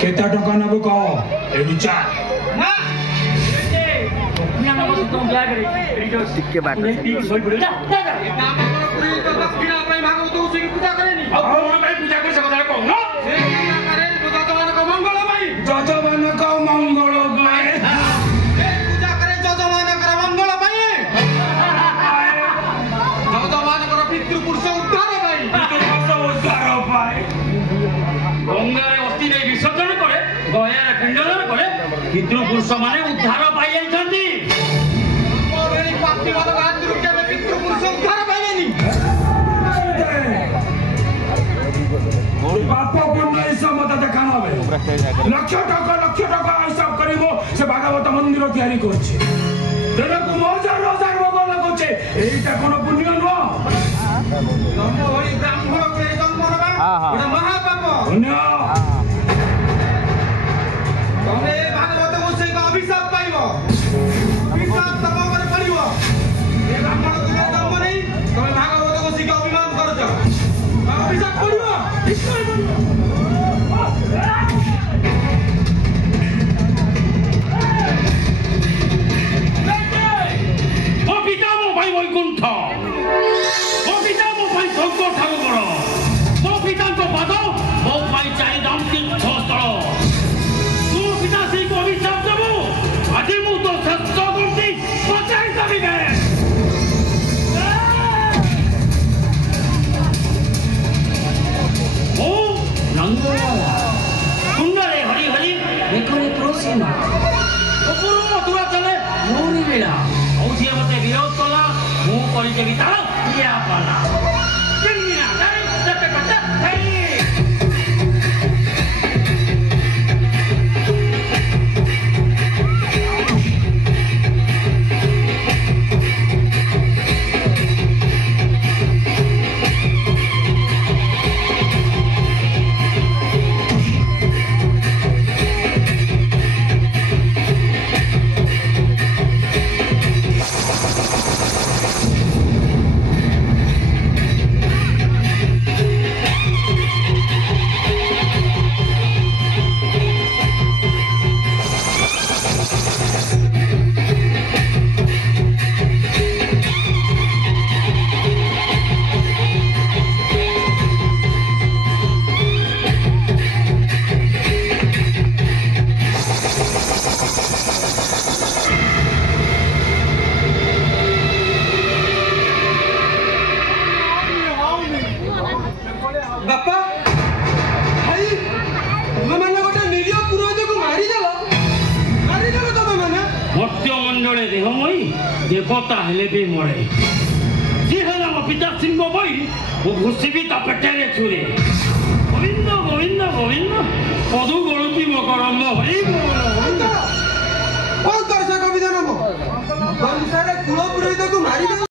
केता टका नबो कहो एडु चा ना ना मत तुम ब्याग रे टिके बाटो सोई पड़े ना हमर पुरी तो दक्षिणा पई भागवत उसी की पूजा करेनी अब कोन भाई पूजा कर सकता है कौन ना से पूजा करे जजमान को मंगल भाई जजमान को मंगल भाई ए पूजा करे जजमान को मंगल भाई जजमान को पितृ पुरुष उद्धार भाई पितृ पुरुष उद्धार भाई गंगारे अस्थि नै विसर्जन करे गयारे पिंडदान करे पितृ पुरुष माने उद्धार पाई जाइछन्ती मोरेनी पापी वाला हाथ रुके में पितृ पुरुष उद्धार पाइबेनी बाप पुण्य हिसाब मत देखाना बे लक्ष टका हिसाब करिवो से भागवत मंदिर तैयारी करछे देनकु हजार हजार भोग लगुछे एटा कोन पुण्य न जन्म होई ब्राह्मण के जन्म हबा एटा महापाप पुण्य तमे भागवत गोसाई का अभिशाप पाइबो अभिशाप तब पर पड़िबो ए ब्राह्मण के जन्म नहीं तमे भागवत गोसाई का अभिमान करछ अभिशाप पड़िबो निश्चय पड़िबो ओ पिता मो भाई वैकुंठ ओ पिता मो भाई स्वर्ग ठाकुर बड़ मो पिता को पाद मो भाई चारि धाम तीर्थ स्थल तू पिता से को अभिशाप देबो आज मु तो सत्य करती बचाई देबी बे ओ नंदलाला सुंदरे हरि हरि देखरे प्रोसीमा उपरु मथुरा चले मोरी बेला औझिया मते विरोध कला मु करि देबी तार किया पाला चिन्ना दाई जते कच्चा थई देवता हेले भी मरे जी हला मो पिता सिंह भाई वो घुसीबी ता पेटेरे छुरे गोविंद गोविंद गोविंद पदु गणति मकरम भाई